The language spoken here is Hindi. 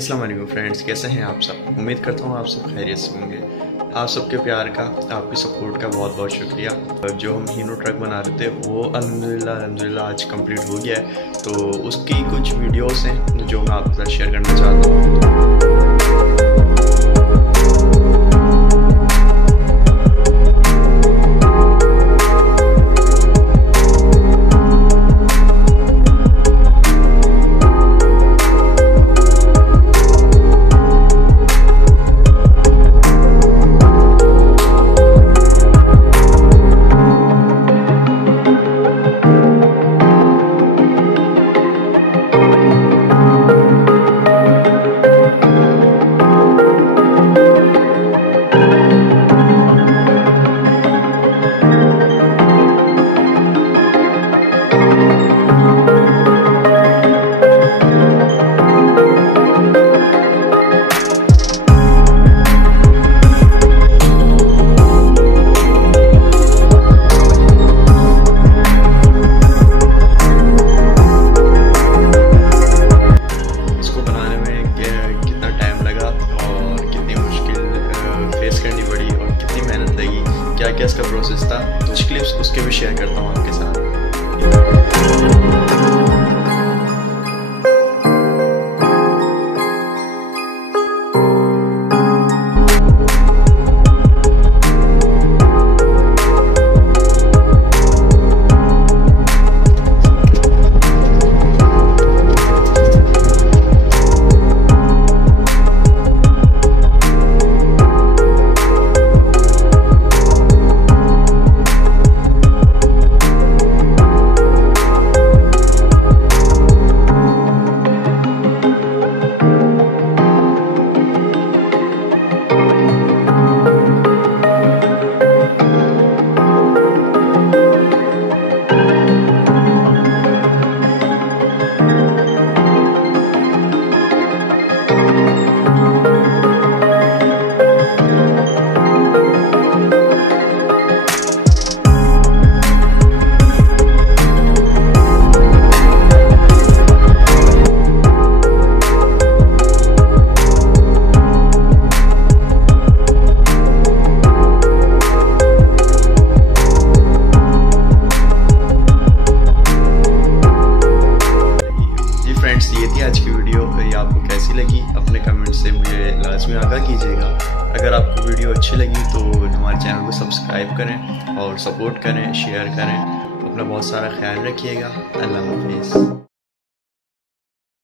अस्सलाम वालेकुम फ्रेंड्स, कैसे हैं आप सब। उम्मीद करता हूँ आप सब खैरियत से होंगे। आप सबके प्यार का, आपकी सपोर्ट का बहुत बहुत शुक्रिया। जो हम हीनो ट्रक बना रहे थे वो अल्हम्दुलिल्लाह आज कंप्लीट हो गया है। तो उसकी कुछ वीडियोस हैं जो मैं आपके साथ शेयर करना चाहता हूँ। क्या क्या इसका प्रोसेस था, कुछ क्लिप्स उसके भी शेयर करता हूँ आपके साथ। ये थी आज की वीडियो। ये आपको कैसी लगी अपने कमेंट से मुझे लाजमी आगाह कीजिएगा। अगर आपको वीडियो अच्छी लगी तो हमारे चैनल को सब्सक्राइब करें और सपोर्ट करें, शेयर करें। अपना बहुत सारा ख्याल रखिएगा। अल्लाह हाफिज़।